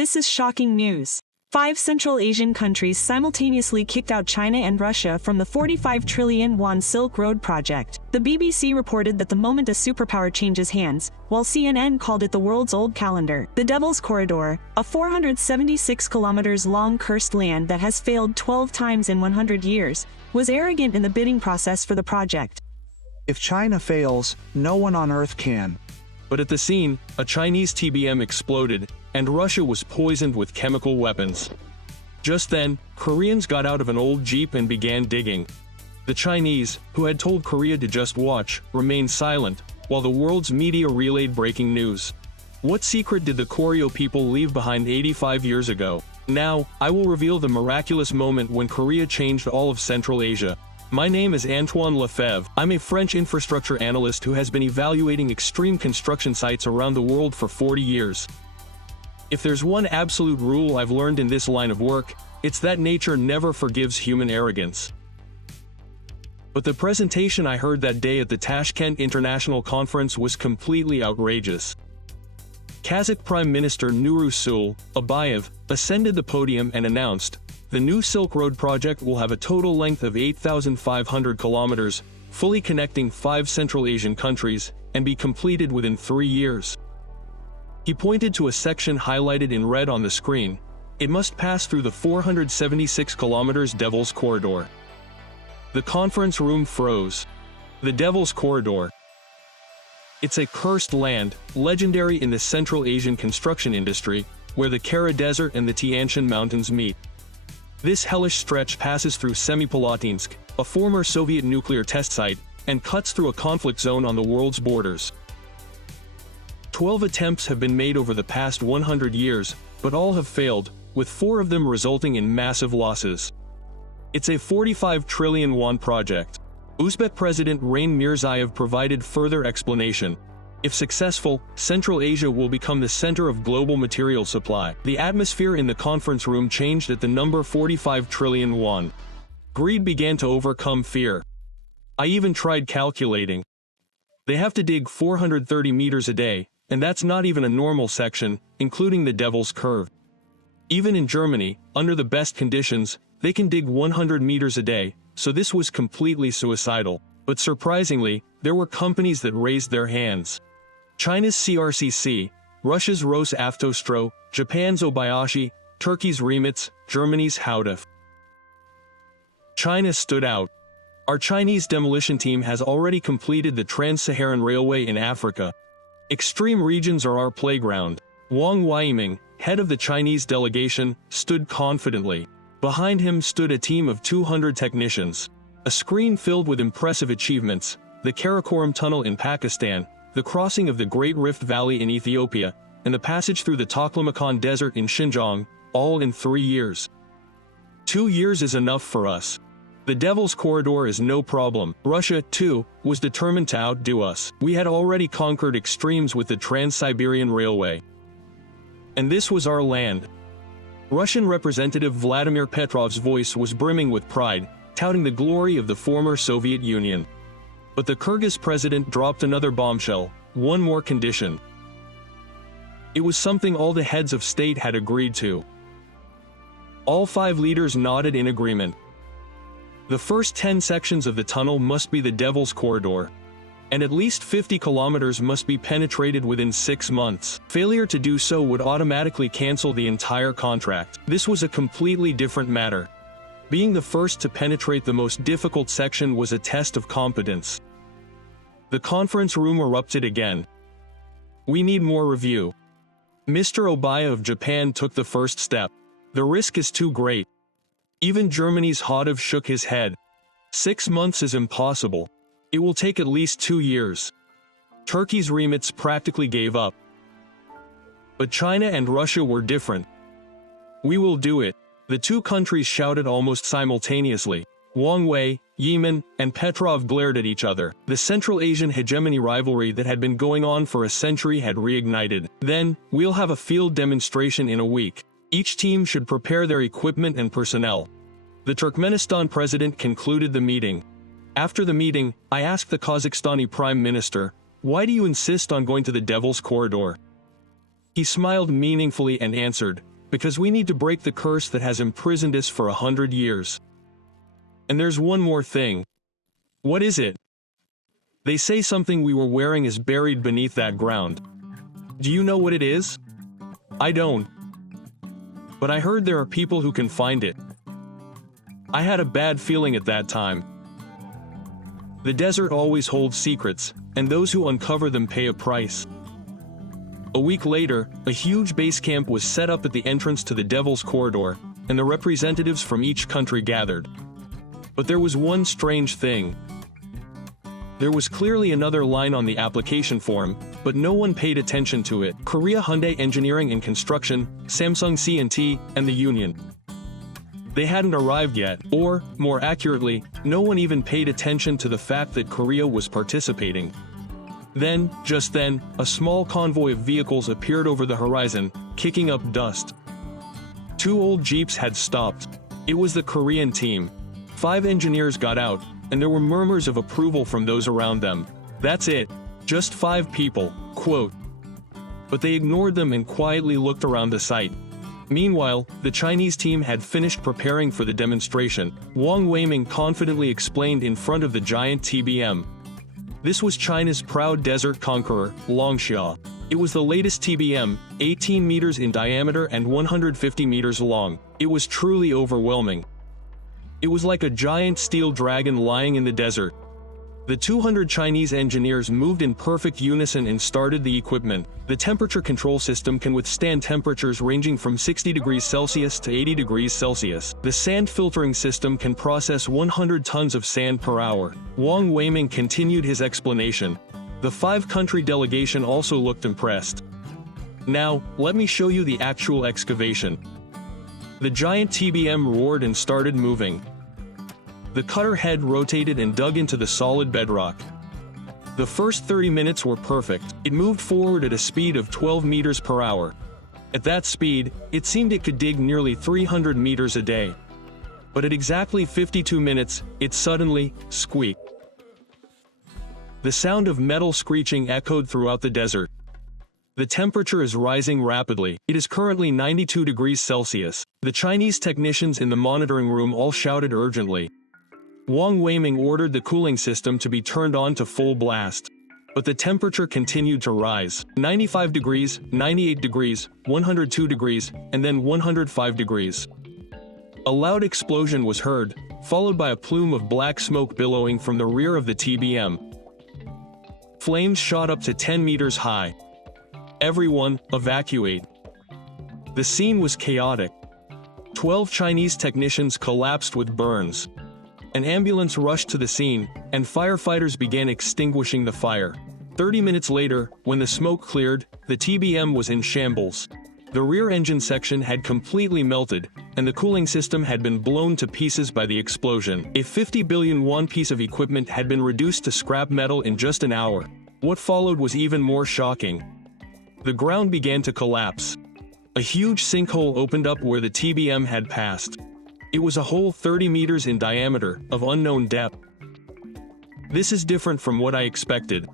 This is shocking news. 5 Central Asian countries simultaneously kicked out China and Russia from the 45 trillion won Silk Road project. The BBC reported that the moment a superpower changes hands, while CNN called it the world's old calendar. The Devil's Corridor, a 476 kilometers long cursed land that has failed 12 times in 100 years, was arrogant in the bidding process for the project. If China fails, no one on Earth can. But at the scene, a Chinese TBM exploded, and Russia was poisoned with chemical weapons. Just then, Koreans got out of an old jeep and began digging. The Chinese, who had told Korea to just watch, remained silent, while the world's media relayed breaking news. What secret did the Koryo people leave behind 85 years ago? Now, I will reveal the miraculous moment when Korea changed all of Central Asia. My name is Antoine Lefebvre. I'm a French infrastructure analyst who has been evaluating extreme construction sites around the world for 40 years. If there's one absolute rule I've learned in this line of work, it's that nature never forgives human arrogance. But the presentation I heard that day at the Tashkent International Conference was completely outrageous. Kazakh Prime Minister Nurusul Abayev ascended the podium and announced, the new Silk Road project will have a total length of 8,500 kilometers, fully connecting 5 Central Asian countries, and be completed within 3 years. He pointed to a section highlighted in red on the screen. It must pass through the 476 kilometers Devil's Corridor. The conference room froze. The Devil's Corridor. It's a cursed land, legendary in the Central Asian construction industry, where the Kara Desert and the Tian Shan Mountains meet. This hellish stretch passes through Semipalatinsk, a former Soviet nuclear test site, and cuts through a conflict zone on the world's borders. 12 attempts have been made over the past 100 years, but all have failed, with 4 of them resulting in massive losses. It's a 45 trillion won project. Uzbek President Rain Mirzayev provided further explanation. If successful, Central Asia will become the center of global material supply. The atmosphere in the conference room changed at the number 45 trillion won. Greed began to overcome fear. I even tried calculating. They have to dig 430 meters a day, and that's not even a normal section, including the Devil's Curve. Even in Germany, under the best conditions, they can dig 100 meters a day, so this was completely suicidal. But surprisingly, there were companies that raised their hands. China's CRCC, Russia's Rosavtostro, Japan's Obayashi, Turkey's Remits, Germany's Haudef. China stood out. Our Chinese demolition team has already completed the Trans-Saharan Railway in Africa. Extreme regions are our playground. Wang Weiming, head of the Chinese delegation, stood confidently. Behind him stood a team of 200 technicians. A screen filled with impressive achievements, the Karakoram Tunnel in Pakistan, the crossing of the Great Rift Valley in Ethiopia, and the passage through the Taklamakan Desert in Xinjiang, all in 3 years. 2 years is enough for us. The Devil's Corridor is no problem. Russia, too, was determined to outdo us. We had already conquered extremes with the Trans-Siberian Railway. And this was our land. Russian Representative Vladimir Petrov's voice was brimming with pride, touting the glory of the former Soviet Union. But the Kyrgyz president dropped another bombshell, one more condition. It was something all the heads of state had agreed to. All 5 leaders nodded in agreement. The first 10 sections of the tunnel must be the Devil's Corridor, and at least 50 kilometers must be penetrated within 6 months. Failure to do so would automatically cancel the entire contract. This was a completely different matter. Being the first to penetrate the most difficult section was a test of competence. The conference room erupted again. We need more review. Mr. Obaya of Japan took the first step. The risk is too great. Even Germany's Haudef shook his head. 6 months is impossible. It will take at least 2 years. Turkey's Remits practically gave up. But China and Russia were different. We will do it. The 2 countries shouted almost simultaneously. Wang Wei, Yemen, and Petrov glared at each other. The Central Asian hegemony rivalry that had been going on for a century had reignited. Then, we'll have a field demonstration in a week. Each team should prepare their equipment and personnel. The Turkmenistan president concluded the meeting. After the meeting, I asked the Kazakhstani Prime Minister, why do you insist on going to the Devil's Corridor? He smiled meaningfully and answered, "Because we need to break the curse that has imprisoned us for 100 years. And there's one more thing." "What is it?" "They say something we were wearing is buried beneath that ground. Do you know what it is?" "I don't. But I heard there are people who can find it." I had a bad feeling at that time. The desert always holds secrets, and those who uncover them pay a price. A week later, a huge base camp was set up at the entrance to the Devil's Corridor, and the representatives from each country gathered. But there was one strange thing. There was clearly another line on the application form, but no one paid attention to it. Korea Hyundai Engineering and Construction, Samsung C&T, and the Union. They hadn't arrived yet, or, more accurately, no one even paid attention to the fact that Korea was participating. Then, just then, a small convoy of vehicles appeared over the horizon, kicking up dust. 2 old jeeps had stopped. It was the Korean team. 5 engineers got out, and there were murmurs of approval from those around them. "That's it. Just 5 people," quote. But they ignored them and quietly looked around the site. Meanwhile, the Chinese team had finished preparing for the demonstration. Wang Weiming confidently explained in front of the giant TBM. This was China's proud desert conqueror, Longxia. It was the latest TBM, 18 meters in diameter and 150 meters long. It was truly overwhelming. It was like a giant steel dragon lying in the desert. The 200 Chinese engineers moved in perfect unison and started the equipment. The temperature control system can withstand temperatures ranging from 60 degrees Celsius to 80 degrees Celsius. The sand filtering system can process 100 tons of sand per hour. Wang Weiming continued his explanation. The 5-country delegation also looked impressed. "Now, let me show you the actual excavation." The giant TBM roared and started moving. The cutter head rotated and dug into the solid bedrock. The first 30 minutes were perfect. It moved forward at a speed of 12 meters per hour. At that speed, it seemed it could dig nearly 300 meters a day. But at exactly 52 minutes, it suddenly squeaked. The sound of metal screeching echoed throughout the desert. The temperature is rising rapidly. It is currently 92 degrees Celsius. The Chinese technicians in the monitoring room all shouted urgently. Wang Weiming ordered the cooling system to be turned on to full blast. But the temperature continued to rise. 95 degrees, 98 degrees, 102 degrees, and then 105 degrees. A loud explosion was heard, followed by a plume of black smoke billowing from the rear of the TBM. Flames shot up to 10 meters high. "Everyone, evacuate." The scene was chaotic. 12 Chinese technicians collapsed with burns. An ambulance rushed to the scene, and firefighters began extinguishing the fire. 30 minutes later, when the smoke cleared, the TBM was in shambles. The rear engine section had completely melted, and the cooling system had been blown to pieces by the explosion. A 50 billion won piece of equipment had been reduced to scrap metal in just an hour. What followed was even more shocking. The ground began to collapse. A huge sinkhole opened up where the TBM had passed. It was a hole 30 meters in diameter, of unknown depth. "This is different from what I expected."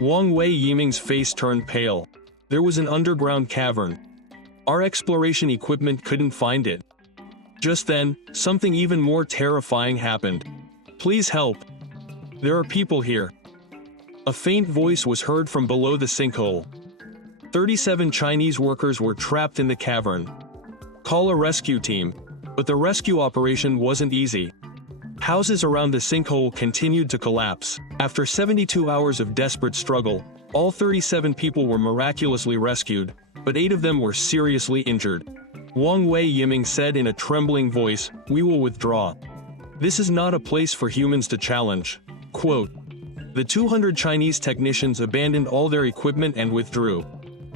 Wang Weiming's face turned pale. There was an underground cavern. Our exploration equipment couldn't find it. Just then, something even more terrifying happened. "Please help. There are people here." A faint voice was heard from below the sinkhole. 37 Chinese workers were trapped in the cavern. "Call a rescue team." But the rescue operation wasn't easy. Houses around the sinkhole continued to collapse. After 72 hours of desperate struggle, all 37 people were miraculously rescued, but 8 of them were seriously injured. Wang Weiming said in a trembling voice, "We will withdraw. This is not a place for humans to challenge." Quote. The 200 Chinese technicians abandoned all their equipment and withdrew.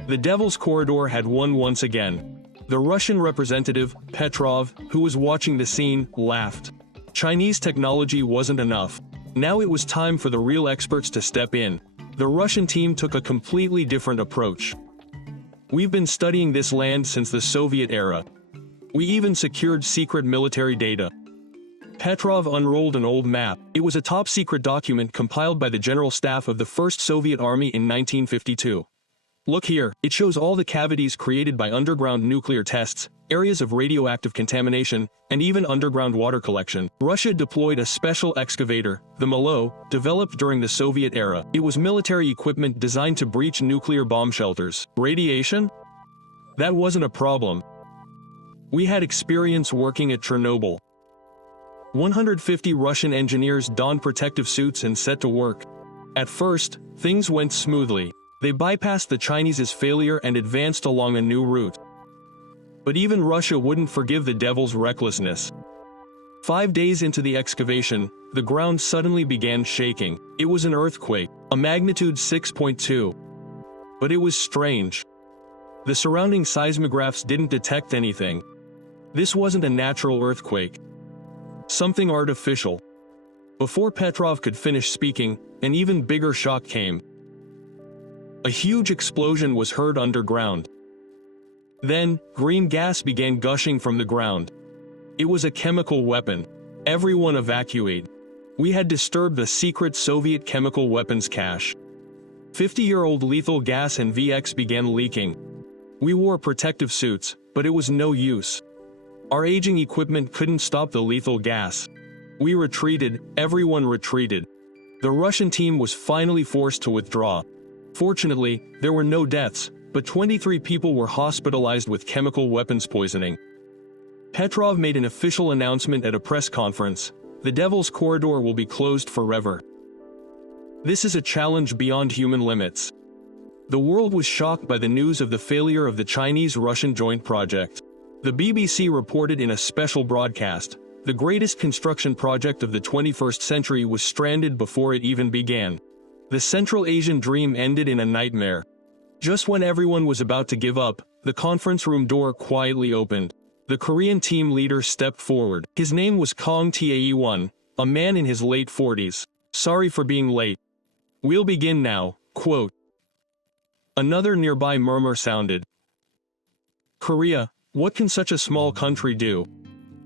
The Devil's Corridor had won once again. The Russian representative, Petrov, who was watching the scene, laughed. Chinese technology wasn't enough. Now it was time for the real experts to step in. The Russian team took a completely different approach. "We've been studying this land since the Soviet era. We even secured secret military data." Petrov unrolled an old map. It was a top-secret document compiled by the General Staff of the First Soviet Army in 1952. Look here, it shows all the cavities created by underground nuclear tests, areas of radioactive contamination, and even underground water collection. Russia deployed a special excavator, the Malo, developed during the Soviet era. It was military equipment designed to breach nuclear bomb shelters. Radiation? That wasn't a problem. We had experience working at Chernobyl. 150 Russian engineers donned protective suits and set to work. At first, things went smoothly. They bypassed the Chinese's failure and advanced along a new route. But even Russia wouldn't forgive the devil's recklessness. 5 days into the excavation, the ground suddenly began shaking. It was an earthquake, a magnitude 6.2. But it was strange. The surrounding seismographs didn't detect anything. This wasn't a natural earthquake. Something artificial. Before Petrov could finish speaking, an even bigger shock came. A huge explosion was heard underground. Then, green gas began gushing from the ground. It was a chemical weapon. Everyone evacuate. We had disturbed the secret Soviet chemical weapons cache. 50-year-old lethal gas and VX began leaking. We wore protective suits, but it was no use. Our aging equipment couldn't stop the lethal gas. We retreated, everyone retreated. The Russian team was finally forced to withdraw. Fortunately, there were no deaths, but 23 people were hospitalized with chemical weapons poisoning. Petrov made an official announcement at a press conference: the Devil's Corridor will be closed forever. This is a challenge beyond human limits. The world was shocked by the news of the failure of the Chinese-Russian joint project. The BBC reported in a special broadcast, the greatest construction project of the 21st century was stranded before it even began. The Central Asian dream ended in a nightmare. Just when everyone was about to give up, the conference room door quietly opened. The Korean team leader stepped forward. His name was Kong Tae-won, a man in his late 40s. Sorry for being late. We'll begin now, quote. Another nearby murmur sounded. Korea, what can such a small country do?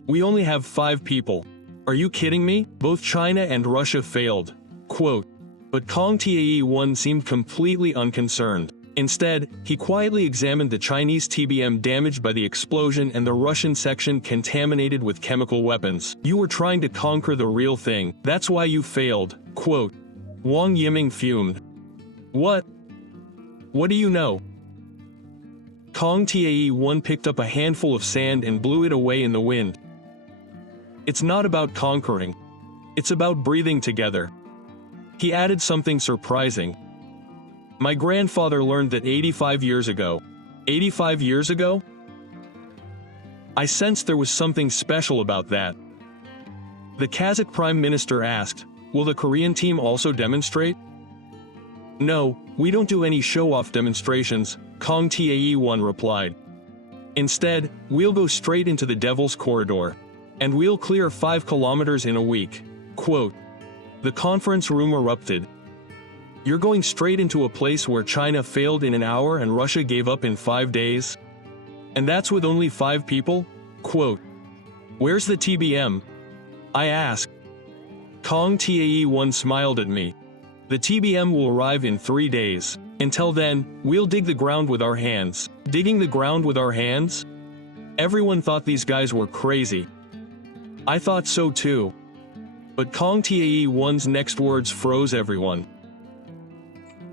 We only have 5 people. Are you kidding me? Both China and Russia failed. Quote. But Kong Tae-won seemed completely unconcerned. Instead, he quietly examined the Chinese TBM damaged by the explosion and the Russian section contaminated with chemical weapons. You were trying to conquer the real thing. That's why you failed. Quote. Wang Yiming fumed. What? What do you know? Kong Tae-won picked up a handful of sand and blew it away in the wind. It's not about conquering. It's about breathing together. He added something surprising. My grandfather learned that 85 years ago. 85 years ago? I sensed there was something special about that. The Kazakh Prime Minister asked, will the Korean team also demonstrate? No, we don't do any show-off demonstrations, Kong Tae-won replied. Instead, we'll go straight into the Devil's Corridor. And we'll clear 5 kilometers in a week. Quote. The conference room erupted. You're going straight into a place where China failed in an hour and Russia gave up in 5 days? And that's with only 5 people? Quote. Where's the TBM? I asked. Kong Tae-won smiled at me. The TBM will arrive in 3 days. Until then, we'll dig the ground with our hands. Digging the ground with our hands? Everyone thought these guys were crazy. I thought so too. But Kong Tae-won's next words froze everyone.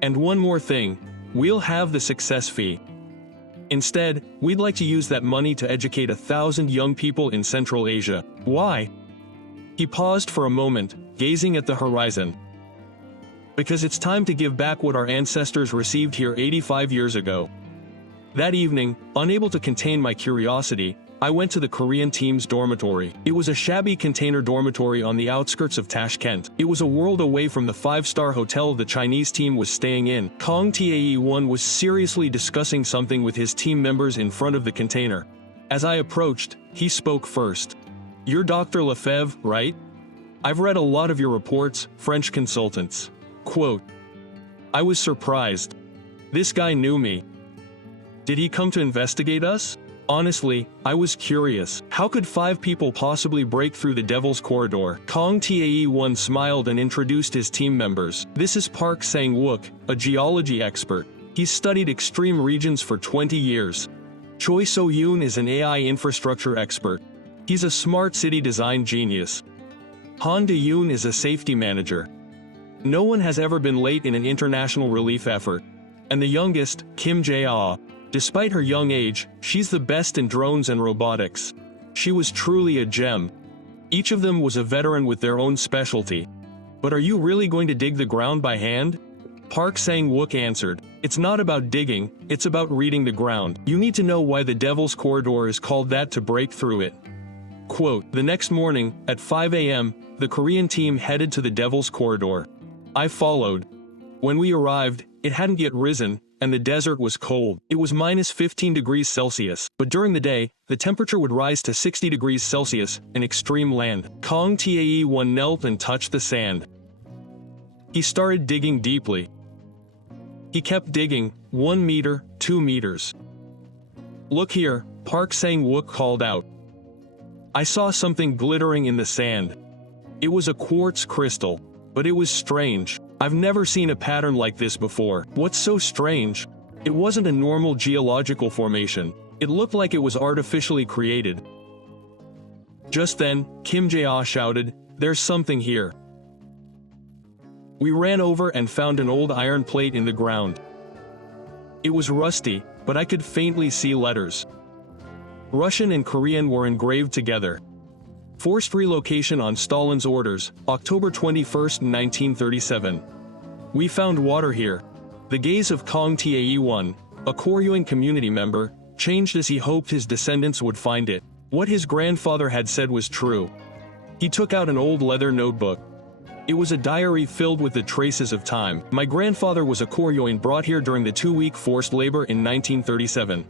And one more thing, we'll have the success fee. Instead, we'd like to use that money to educate 1,000 young people in Central Asia. Why? He paused for a moment, gazing at the horizon. Because it's time to give back what our ancestors received here 85 years ago. That evening, unable to contain my curiosity, I went to the Korean team's dormitory. It was a shabby container dormitory on the outskirts of Tashkent. It was a world away from the 5-star hotel the Chinese team was staying in. Kong Tae-won was seriously discussing something with his team members in front of the container. As I approached, he spoke first. You're Dr. Lefebvre, right? I've read a lot of your reports, French consultants. Quote. I was surprised. This guy knew me. Did he come to investigate us? Honestly, I was curious. How could 5 people possibly break through the Devil's Corridor? Kong Tae-won smiled and introduced his team members. This is Park Sang-wook, a geology expert. He's studied extreme regions for 20 years. Choi So-yoon is an AI infrastructure expert. He's a smart city design genius. Han De-yoon is a safety manager. No one has ever been late in an international relief effort. And the youngest, Kim Jae-ah, despite her young age, she's the best in drones and robotics. She was truly a gem. Each of them was a veteran with their own specialty. But are you really going to dig the ground by hand? Park Sang-wook answered, "It's not about digging, it's about reading the ground. You need to know why the Devil's Corridor is called that to break through it." Quote, "The next morning, at 5 a.m., the Korean team headed to the Devil's Corridor. I followed. When we arrived, it hadn't yet risen, and the desert was cold. It was minus 15 degrees Celsius, but during the day, the temperature would rise to 60 degrees Celsius, an extreme land. Kong Tae-won knelt and touched the sand. He started digging deeply. He kept digging, 1 meter, 2 meters. Look here, Park Sang-wook called out. I saw something glittering in the sand. It was a quartz crystal, but it was strange. I've never seen a pattern like this before. What's so strange? It wasn't a normal geological formation. It looked like it was artificially created." Just then, Kim Jae-ah shouted, "There's something here." We ran over and found an old iron plate in the ground. It was rusty, but I could faintly see letters. Russian and Korean were engraved together. Forced relocation on Stalin's orders, October 21, 1937. We found water here. The gaze of Kong Tae-won, a Korean community member, changed as he hoped his descendants would find it. What his grandfather had said was true. He took out an old leather notebook. It was a diary filled with the traces of time. My grandfather was a Korean brought here during the 2-week forced labor in 1937.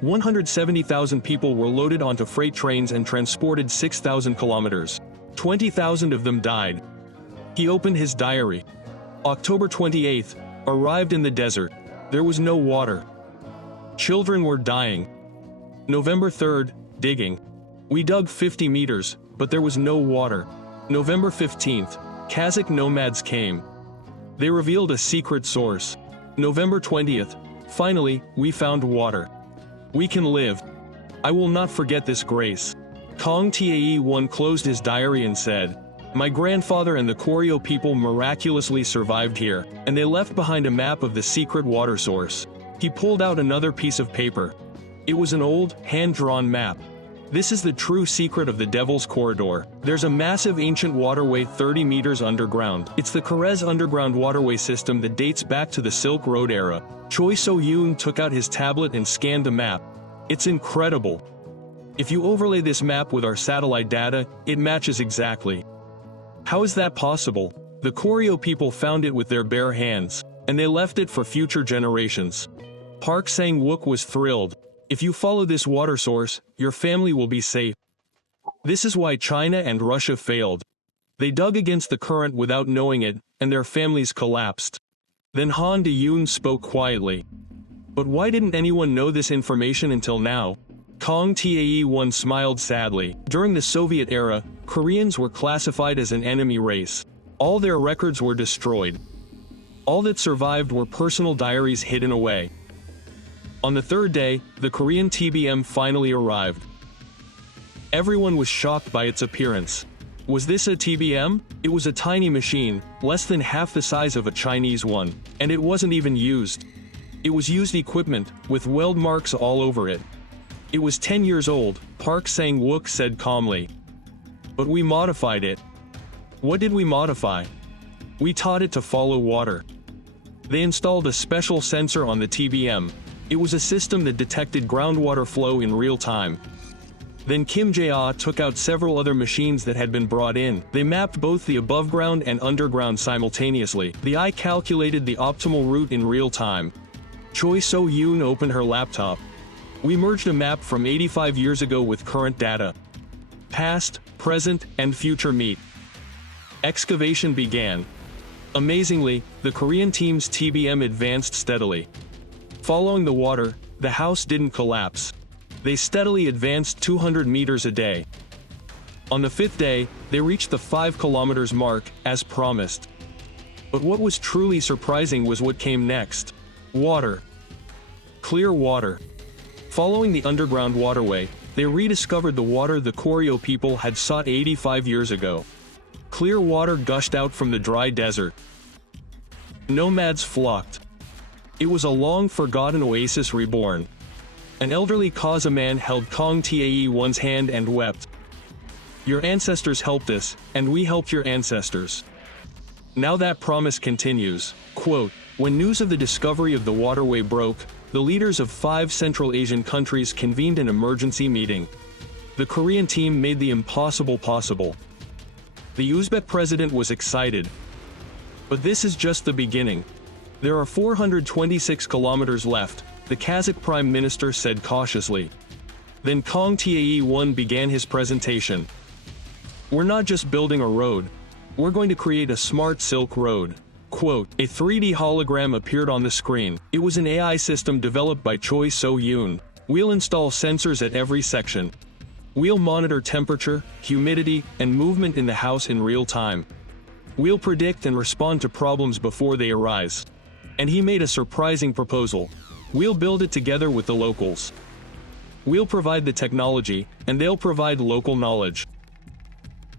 170,000 people were loaded onto freight trains and transported 6,000 kilometers. 20,000 of them died. He opened his diary. October 28th, arrived in the desert. There was no water. Children were dying. November 3rd, digging. We dug 50 meters, but there was no water. November 15th, Kazakh nomads came. They revealed a secret source. November 20th, finally, we found water. We can live. I will not forget this grace. Kong Tae-won closed his diary and said, "My grandfather and the Koryo people miraculously survived here, and they left behind a map of the secret water source." He pulled out another piece of paper. It was an old, hand-drawn map. This is the true secret of the Devil's Corridor. There's a massive ancient waterway 30 meters underground. It's the Korez underground waterway system that dates back to the Silk Road era. Choi So-yoon took out his tablet and scanned the map. It's incredible. If you overlay this map with our satellite data, it matches exactly. How is that possible? The Koryo people found it with their bare hands, and they left it for future generations. Park Sang-wook was thrilled. If you follow this water source, your family will be safe. This is why China and Russia failed. They dug against the current without knowing it, and their families collapsed. Then Han De-yoon spoke quietly. But why didn't anyone know this information until now? Kong Tae-won smiled sadly. During the Soviet era, Koreans were classified as an enemy race. All their records were destroyed. All that survived were personal diaries hidden away. On the third day, the Korean TBM finally arrived. Everyone was shocked by its appearance. Was this a TBM? It was a tiny machine, less than half the size of a Chinese one, and it wasn't even used. It was used equipment, with weld marks all over it. It was 10 years old, Park Sang-wook said calmly. But we modified it. What did we modify? We taught it to follow water. They installed a special sensor on the TBM. It was a system that detected groundwater flow in real time. Then Kim Jae-ah took out several other machines that had been brought in. They mapped both the above-ground and underground simultaneously. The eye calculated the optimal route in real time. Choi So-yoon opened her laptop. We merged a map from 85 years ago with current data. Past, present, and future meet. Excavation began. Amazingly, the Korean team's TBM advanced steadily. Following the water, the house didn't collapse. They steadily advanced 200 meters a day. On the 5th day, they reached the 5 kilometers mark, as promised. But what was truly surprising was what came next. Water. Clear water. Following the underground waterway, they rediscovered the water the Koryo people had sought 85 years ago. Clear water gushed out from the dry desert. Nomads flocked. It was a long-forgotten oasis reborn. An elderly Kaza man held Kong Tae-one's hand and wept. Your ancestors helped us, and we helped your ancestors. Now that promise continues. Quote, when news of the discovery of the waterway broke, the leaders of 5 Central Asian countries convened an emergency meeting. The Korean team made the impossible possible. The Uzbek president was excited. But this is just the beginning. There are 426 kilometers left, the Kazakh prime minister said cautiously. Then Kong Tae-one began his presentation. We're not just building a road. We're going to create a smart Silk Road. Quote, a 3D hologram appeared on the screen. It was an AI system developed by Choi So-yoon. We'll install sensors at every section. We'll monitor temperature, humidity, and movement in the house in real time. We'll predict and respond to problems before they arise. And he made a surprising proposal. We'll build it together with the locals. We'll provide the technology, and they'll provide local knowledge.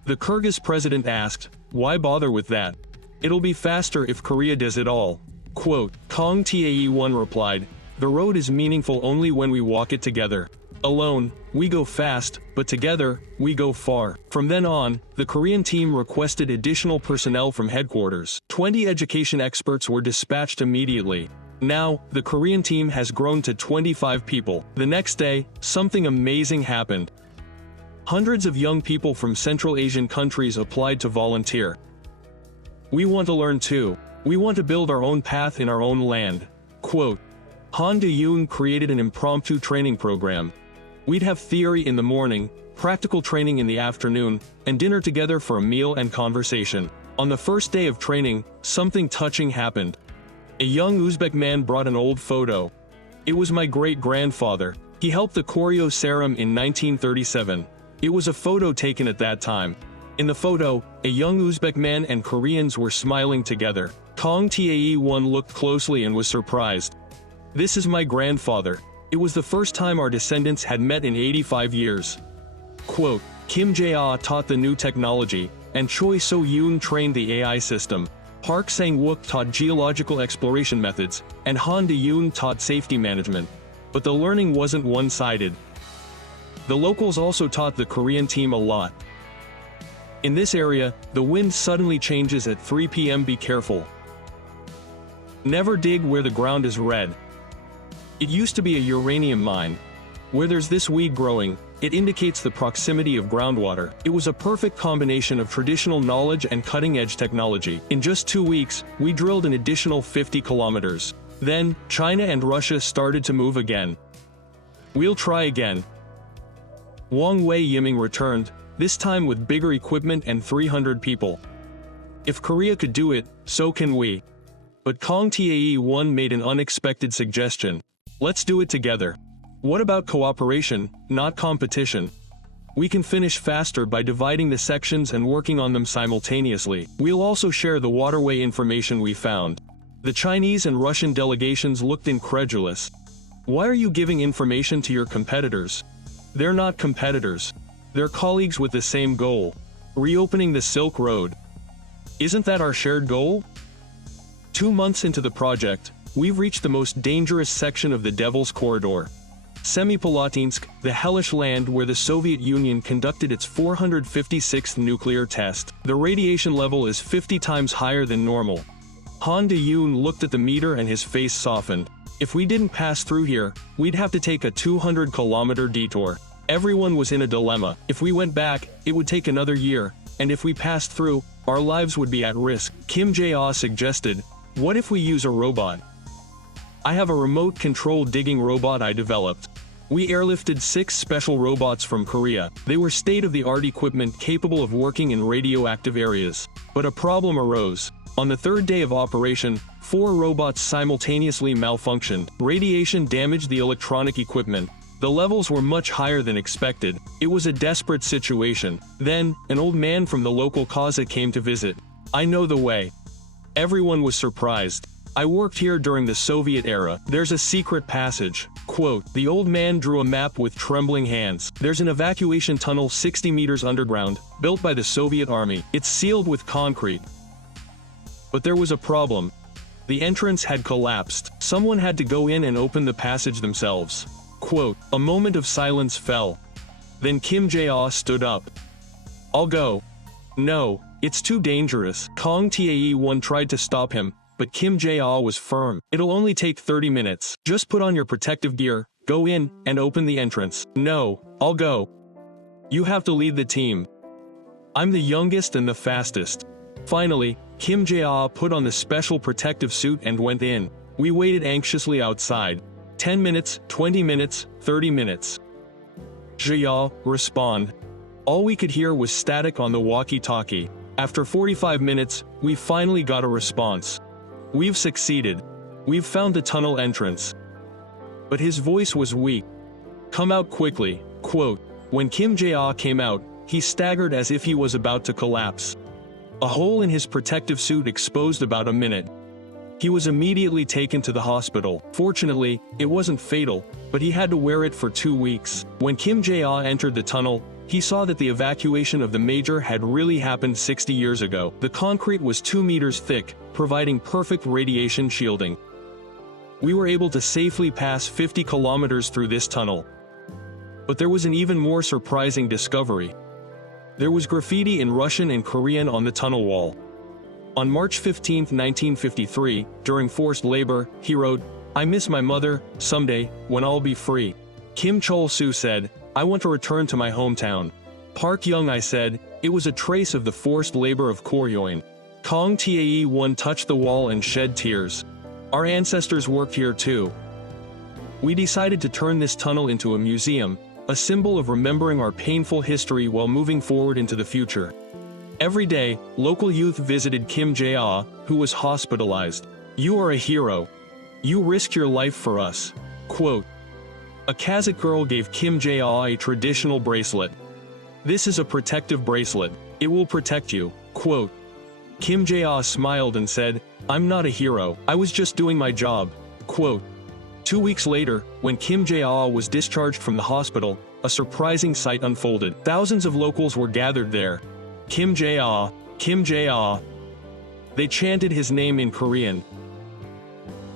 The Kyrgyz president asked, why bother with that? It'll be faster if Korea does it all. Quote, Kong Tae-one replied, the road is meaningful only when we walk it together. Alone, we go fast, but together, we go far. From then on, the Korean team requested additional personnel from headquarters. 20 education experts were dispatched immediately. Now, the Korean team has grown to 25 people. The next day, something amazing happened. Hundreds of young people from Central Asian countries applied to volunteer. We want to learn too. We want to build our own path in our own land. Quote, Han De-yoon created an impromptu training program. We'd have theory in the morning, practical training in the afternoon, and dinner together for a meal and conversation. On the first day of training, something touching happened. A young Uzbek man brought an old photo. It was my great-grandfather. He helped the Koryo Sarum in 1937. It was a photo taken at that time. In the photo, a young Uzbek man and Koreans were smiling together. Kong Tae-one looked closely and was surprised. This is my grandfather. It was the first time our descendants had met in 85 years. Quote, Kim Jae-ah taught the new technology, and Choi So-yoon trained the AI system. Park Sang-wook taught geological exploration methods, and Han De-yoon taught safety management. But the learning wasn't one-sided. The locals also taught the Korean team a lot. In this area, the wind suddenly changes at 3 p.m. Be careful. Never dig where the ground is red. It used to be a uranium mine. Where there's this weed growing, it indicates the proximity of groundwater. It was a perfect combination of traditional knowledge and cutting-edge technology. In just 2 weeks, we drilled an additional 50 kilometers. Then, China and Russia started to move again. We'll try again. Wang Wei-yiming returned, this time with bigger equipment and 300 people. If Korea could do it, so can we. But Kong Tae-one made an unexpected suggestion. Let's do it together. What about cooperation, not competition? We can finish faster by dividing the sections and working on them simultaneously. We'll also share the waterway information we found. The Chinese and Russian delegations looked incredulous. Why are you giving information to your competitors? They're not competitors. They're colleagues with the same goal. Reopening the Silk Road. Isn't that our shared goal? 2 months into the project, we've reached the most dangerous section of the Devil's Corridor. Semipalatinsk, the hellish land where the Soviet Union conducted its 456th nuclear test. The radiation level is 50 times higher than normal. Han De-yoon looked at the meter and his face softened. If we didn't pass through here, we'd have to take a 200-kilometer detour. Everyone was in a dilemma. If we went back, it would take another year, and if we passed through, our lives would be at risk. Kim Jae-ah suggested, what if we use a robot? I have a remote-controlled digging robot I developed. We airlifted 6 special robots from Korea. They were state-of-the-art equipment capable of working in radioactive areas. But a problem arose. On the 3rd day of operation, 4 robots simultaneously malfunctioned. Radiation damaged the electronic equipment. The levels were much higher than expected. It was a desperate situation. Then, an old man from the local Kazakh came to visit. I know the way. Everyone was surprised. I worked here during the Soviet era. There's a secret passage. Quote, the old man drew a map with trembling hands. There's an evacuation tunnel 60 meters underground, built by the Soviet army. It's sealed with concrete. But there was a problem. The entrance had collapsed. Someone had to go in and open the passage themselves. Quote, a moment of silence fell. Then Kim Jae-ah stood up. I'll go. No, it's too dangerous. Kong Tae-won tried to stop him, but Kim Jae-ah was firm. It'll only take 30 minutes. Just put on your protective gear, go in, and open the entrance. No, I'll go. You have to lead the team. I'm the youngest and the fastest. Finally, Kim Jae-ah put on the special protective suit and went in. We waited anxiously outside. 10 minutes, 20 minutes, 30 minutes. Jae-ah, respond. All we could hear was static on the walkie-talkie. After 45 minutes, we finally got a response. We've succeeded. We've found the tunnel entrance. But his voice was weak. Come out quickly. Quote, when Kim Jae-ah came out, he staggered as if he was about to collapse. A hole in his protective suit exposed about a minute. He was immediately taken to the hospital. Fortunately, it wasn't fatal, but he had to wear it for 2 weeks. When Kim Jae-ah entered the tunnel, he saw that the evacuation of the major had really happened 60 years ago. The concrete was 2 meters thick, providing perfect radiation shielding. We were able to safely pass 50 kilometers through this tunnel. But there was an even more surprising discovery. There was graffiti in Russian and Korean on the tunnel wall. On March 15, 1953, during forced labor, he wrote, I miss my mother, someday, when I'll be free. Kim Chol-soo said, I want to return to my hometown. Park Young-I said, it was a trace of the forced labor of Koryoin. Kong Tae-won touched the wall and shed tears. Our ancestors worked here too. We decided to turn this tunnel into a museum, a symbol of remembering our painful history while moving forward into the future. Every day, local youth visited Kim Jae-ah, who was hospitalized. You are a hero. You risked your life for us. Quote, a Kazakh girl gave Kim Jae-ah a traditional bracelet. This is a protective bracelet. It will protect you. Quote, Kim Jae-ah smiled and said, I'm not a hero. I was just doing my job. Quote, 2 weeks later, when Kim Jae-ah was discharged from the hospital, a surprising sight unfolded. Thousands of locals were gathered there. Kim Jae-ah, Kim Jae-ah. They chanted his name in Korean.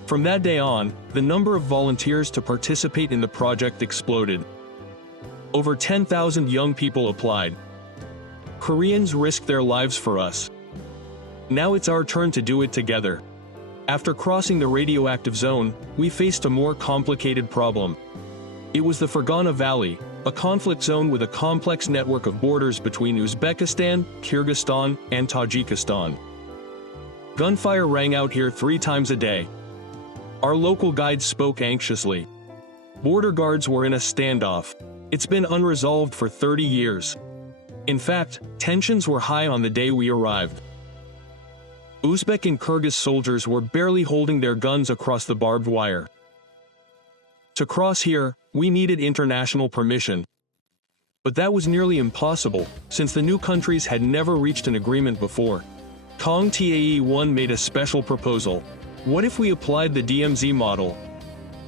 From that day on, the number of volunteers to participate in the project exploded. Over 10,000 young people applied. Koreans risked their lives for us. Now it's our turn to do it together. After crossing the radioactive zone, we faced a more complicated problem. It was the Fergana Valley, a conflict zone with a complex network of borders between Uzbekistan, Kyrgyzstan, and Tajikistan. Gunfire rang out here 3 times a day. Our local guides spoke anxiously. Border guards were in a standoff. It's been unresolved for 30 years. In fact, tensions were high on the day we arrived. Uzbek and Kyrgyz soldiers were barely holding their guns across the barbed wire. To cross here, we needed international permission. But that was nearly impossible, since the new countries had never reached an agreement before. Kong Tae-won made a special proposal. What if we applied the DMZ model?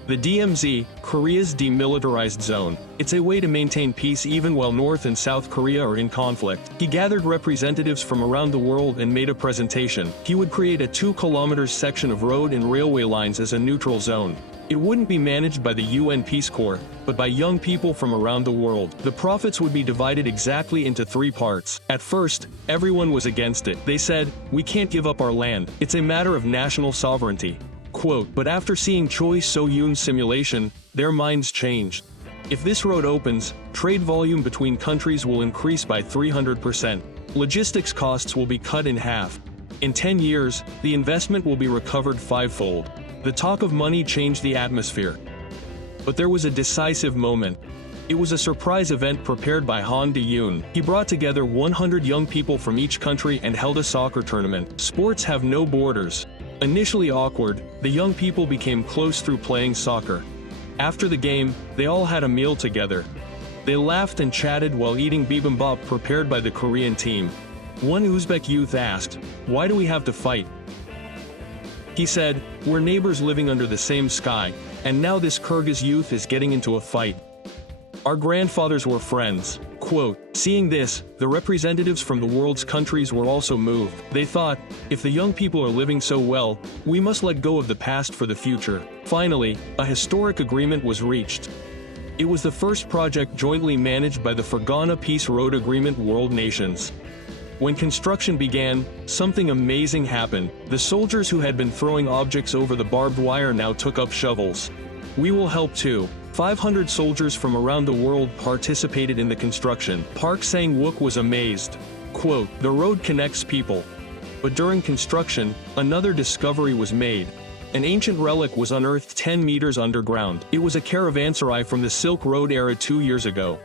The DMZ, Korea's demilitarized zone. It's a way to maintain peace even while North and South Korea are in conflict. He gathered representatives from around the world and made a presentation. He would create a 2-kilometer section of road and railway lines as a neutral zone. It wouldn't be managed by the UN Peace Corps, but by young people from around the world. The profits would be divided exactly into 3 parts. At first, everyone was against it. They said, we can't give up our land. It's a matter of national sovereignty. Quote, but after seeing Choi So-yoon's simulation, their minds changed. If this road opens, trade volume between countries will increase by 300%. Logistics costs will be cut in half. In 10 years, the investment will be recovered 5-fold. The talk of money changed the atmosphere. But there was a decisive moment. It was a surprise event prepared by Han De-yoon. He brought together 100 young people from each country and held a soccer tournament. Sports have no borders. Initially awkward, the young people became close through playing soccer. After the game, they all had a meal together. They laughed and chatted while eating bibimbap prepared by the Korean team. One Uzbek youth asked, why do we have to fight? He said, "We're neighbors living under the same sky, and now this Kyrgyz youth is getting into a fight. Our grandfathers were friends." Quote, "Seeing this, the representatives from the world's countries were also moved. They thought, if the young people are living so well, we must let go of the past for the future." Finally, a historic agreement was reached. It was the first project jointly managed by the Fergana Peace Road Agreement World Nations. When construction began, something amazing happened. The soldiers who had been throwing objects over the barbed wire now took up shovels. "We will help too." 500 soldiers from around the world participated in the construction. Park Sang-wook was amazed. Quote, "The road connects people." But during construction, another discovery was made. An ancient relic was unearthed 10 meters underground. It was a caravanserai from the Silk Road era 2 years ago.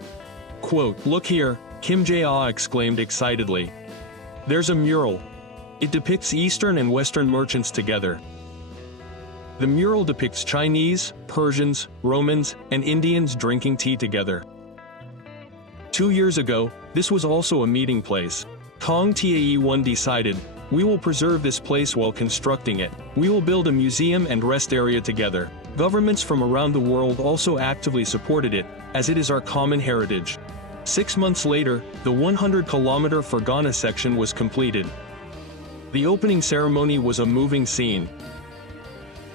Quote, "Look here," Kim Jae-ah exclaimed excitedly. "There's a mural. It depicts Eastern and Western merchants together." The mural depicts Chinese, Persians, Romans, and Indians drinking tea together. 2 years ago, this was also a meeting place. Kong Tae-won decided, "We will preserve this place while constructing it. We will build a museum and rest area together." Governments from around the world also actively supported it, as it is our common heritage. 6 months later, the 100-kilometer Fergana section was completed. The opening ceremony was a moving scene.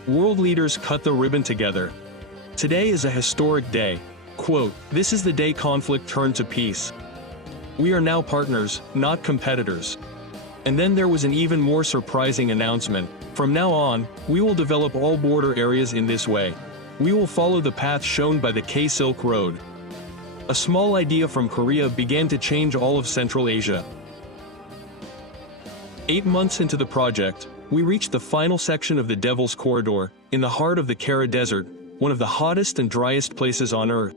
World leaders cut the ribbon together. Today is a historic day. Quote, "This is the day conflict turned to peace. We are now partners, not competitors." And then there was an even more surprising announcement. From now on, we will develop all border areas in this way. We will follow the path shown by the K-Silk Road. A small idea from Korea began to change all of Central Asia. 8 months into the project, we reached the final section of the Devil's Corridor, in the heart of the Kara Desert, one of the hottest and driest places on Earth.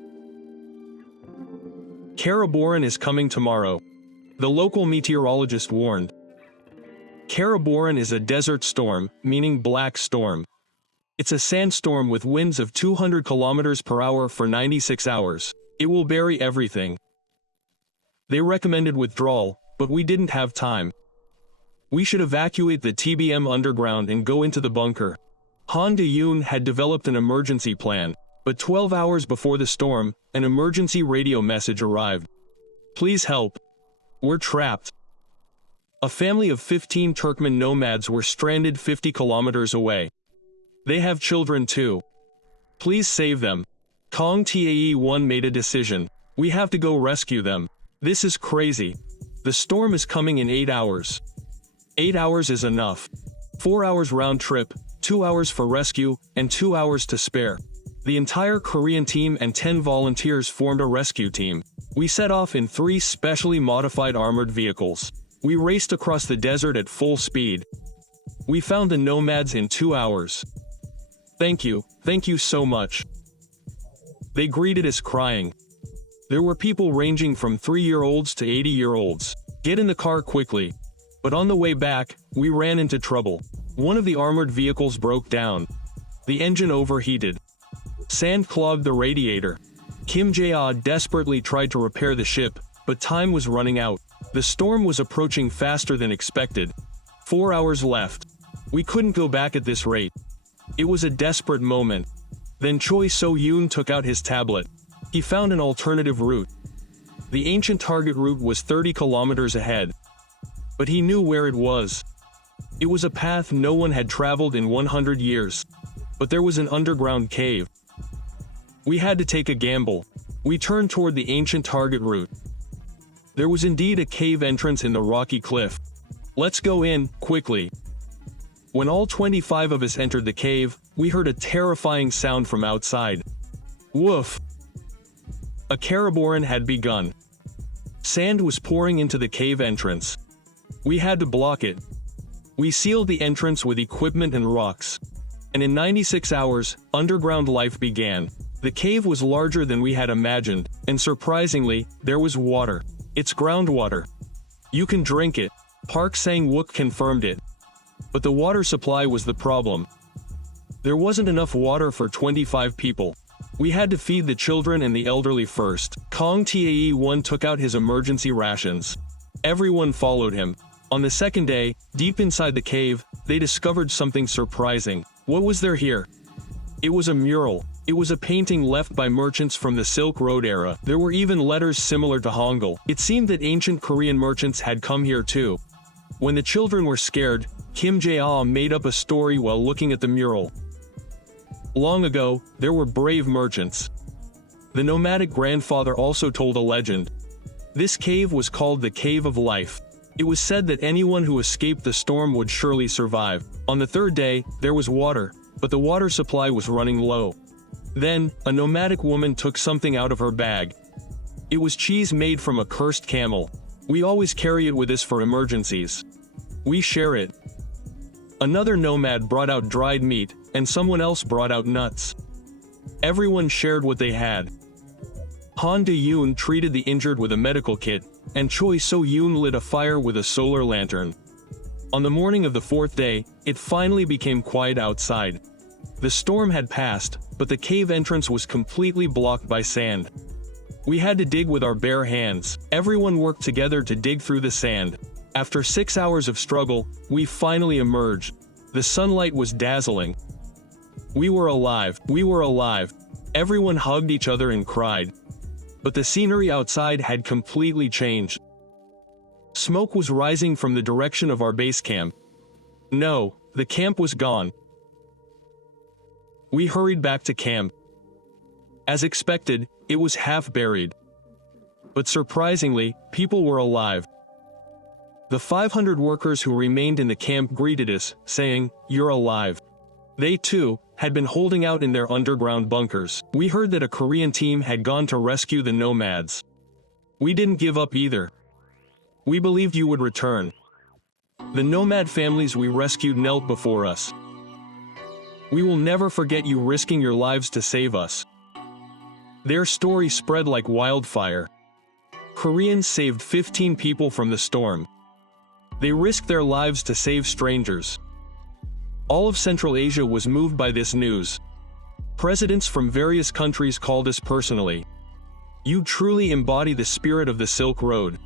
Karaboran is coming tomorrow. The local meteorologist warned. Karaboran is a desert storm, meaning black storm. It's a sandstorm with winds of 200 kilometers per hour for 96 hours. It will bury everything. They recommended withdrawal, but we didn't have time. We should evacuate the TBM underground and go into the bunker. Han De-yoon had developed an emergency plan, but 12 hours before the storm, an emergency radio message arrived. "Please help. We're trapped." A family of 15 Turkmen nomads were stranded 50 kilometers away. They have children too. Please save them. Kong Tae-won made a decision. We have to go rescue them. This is crazy. The storm is coming in 8 hours. 8 hours is enough. 4 hours round trip, 2 hours for rescue, and 2 hours to spare. The entire Korean team and 10 volunteers formed a rescue team. We set off in 3 specially modified armored vehicles. We raced across the desert at full speed. We found the nomads in 2 hours. Thank you so much." They greeted us crying. There were people ranging from 3-year-olds to 80-year-olds. "Get in the car quickly." But on the way back, we ran into trouble. One of the armored vehicles broke down. The engine overheated. Sand clogged the radiator. Kim Jae-ah desperately tried to repair the ship, but time was running out. The storm was approaching faster than expected. 4 hours left. We couldn't go back at this rate. It was a desperate moment. Then Choi So-yoon took out his tablet. He found an alternative route. The ancient target route was 30 kilometers ahead. But he knew where it was. It was a path no one had traveled in 100 years. But there was an underground cave. We had to take a gamble. We turned toward the ancient target route. There was indeed a cave entrance in the rocky cliff. "Let's go in, quickly." When all 25 of us entered the cave, we heard a terrifying sound from outside. Woof! A Karaboran had begun. Sand was pouring into the cave entrance. We had to block it. We sealed the entrance with equipment and rocks. And in 96 hours, underground life began. The cave was larger than we had imagined, and surprisingly, there was water. It's groundwater. You can drink it. Park Sang-wook confirmed it. But the water supply was the problem. There wasn't enough water for 25 people. We had to feed the children and the elderly first. Kong Tae-won took out his emergency rations. Everyone followed him. On the second day, deep inside the cave, they discovered something surprising. What was there here? It was a mural. It was a painting left by merchants from the Silk Road era. There were even letters similar to Hangul. It seemed that ancient Korean merchants had come here too. When the children were scared, Kim Jae-ah made up a story while looking at the mural. Long ago, there were brave merchants. The nomadic grandfather also told a legend. This cave was called the Cave of Life. It was said that anyone who escaped the storm would surely survive. On the third day, there was water, but the water supply was running low. Then, a nomadic woman took something out of her bag. It was cheese made from a cursed camel. We always carry it with us for emergencies. We share it. Another nomad brought out dried meat, and someone else brought out nuts. Everyone shared what they had. Han De-yoon treated the injured with a medical kit, and Choi So-yoon lit a fire with a solar lantern. On the morning of the fourth day, it finally became quiet outside. The storm had passed, but the cave entrance was completely blocked by sand. We had to dig with our bare hands. Everyone worked together to dig through the sand. After 6 hours of struggle, we finally emerged. The sunlight was dazzling. We were alive. We were alive. Everyone hugged each other and cried. But the scenery outside had completely changed. Smoke was rising from the direction of our base camp. No, the camp was gone. We hurried back to camp. As expected, it was half buried. But surprisingly, people were alive. The 500 workers who remained in the camp greeted us, saying, "You're alive." They too had been holding out in their underground bunkers. We heard that a Korean team had gone to rescue the nomads. We didn't give up either. We believed you would return. The nomad families we rescued knelt before us. We will never forget you risking your lives to save us. Their story spread like wildfire. Koreans saved 15 people from the storm. They risked their lives to save strangers. All of Central Asia was moved by this news. Presidents from various countries called us personally. You truly embody the spirit of the Silk Road.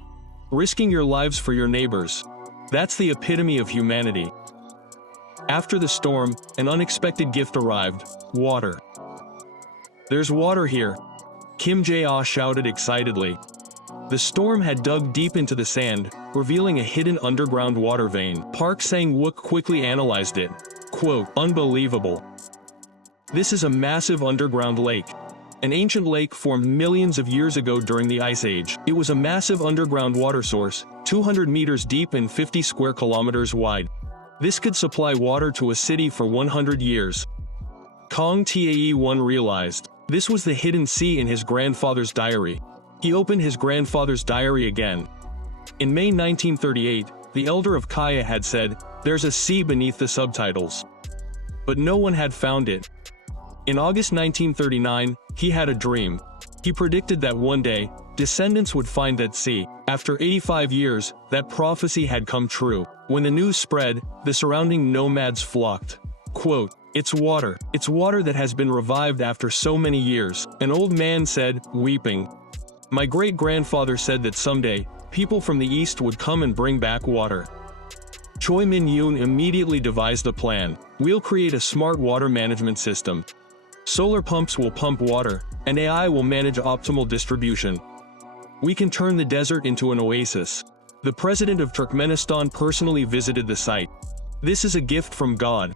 Risking your lives for your neighbors. That's the epitome of humanity. After the storm, an unexpected gift arrived: water. There's water here, Kim Jae-ah shouted excitedly. The storm had dug deep into the sand, revealing a hidden underground water vein. Park Sang-wook quickly analyzed it. Quote, "Unbelievable. This is a massive underground lake. An ancient lake formed millions of years ago during the Ice Age. It was a massive underground water source, 200 meters deep and 50 square kilometers wide. This could supply water to a city for 100 years." Kong Tae-won realized. This was the hidden sea in his grandfather's diary. He opened his grandfather's diary again. In May 1938, the elder of Kaya had said, "There's a sea beneath the subtitles." But no one had found it. In August 1939, he had a dream. He predicted that one day, descendants would find that sea. After 85 years, that prophecy had come true. When the news spread, the surrounding nomads flocked. Quote, It's water that has been revived after so many years," an old man said, weeping. "My great-grandfather said that someday, people from the east would come and bring back water." Choi Min-yoon immediately devised a plan. "We'll create a smart water management system. Solar pumps will pump water, and AI will manage optimal distribution. We can turn the desert into an oasis." The president of Turkmenistan personally visited the site. "This is a gift from God.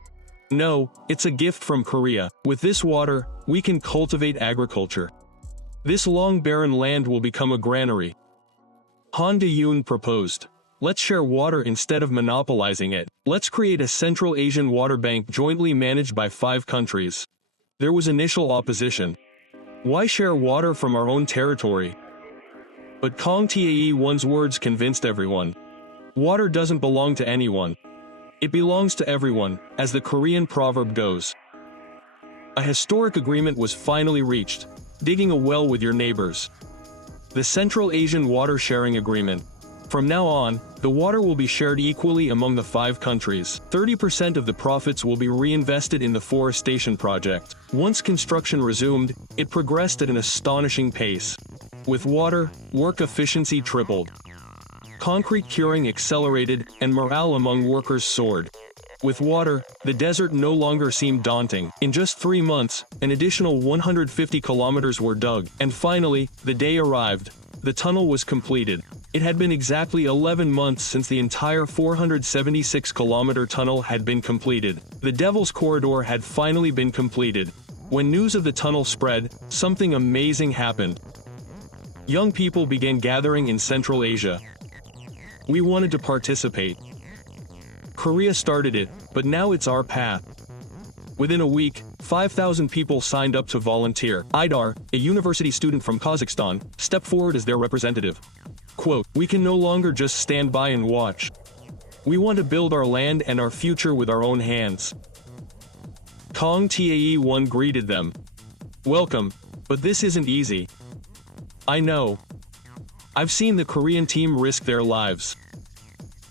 No, it's a gift from Korea. With this water, we can cultivate agriculture. This long barren land will become a granary." Han De-yoon proposed. "Let's share water instead of monopolizing it. Let's create a Central Asian water bank jointly managed by 5 countries." There was initial opposition. Why share water from our own territory? But Kong Tae-won's words convinced everyone. Water doesn't belong to anyone. It belongs to everyone, as the Korean proverb goes. A historic agreement was finally reached: digging a well with your neighbors. The Central Asian Water Sharing Agreement. From now on, the water will be shared equally among the 5 countries. 30% of the profits will be reinvested in the forestation project. Once construction resumed, it progressed at an astonishing pace. With water, work efficiency tripled. Concrete curing accelerated, and morale among workers soared. With water, the desert no longer seemed daunting. In just 3 months, an additional 150 kilometers were dug, and finally, the day arrived. The tunnel was completed. It had been exactly 11 months since the entire 476-kilometer tunnel had been completed. The Devil's Corridor had finally been completed. When news of the tunnel spread, something amazing happened. Young people began gathering in Central Asia. We wanted to participate. Korea started it, but now it's our path. Within a week, 5,000 people signed up to volunteer. Idar, a university student from Kazakhstan, stepped forward as their representative. Quote, "We can no longer just stand by and watch. We want to build our land and our future with our own hands." Kong Tae-won greeted them. "Welcome, but this isn't easy. I know. I've seen the Korean team risk their lives.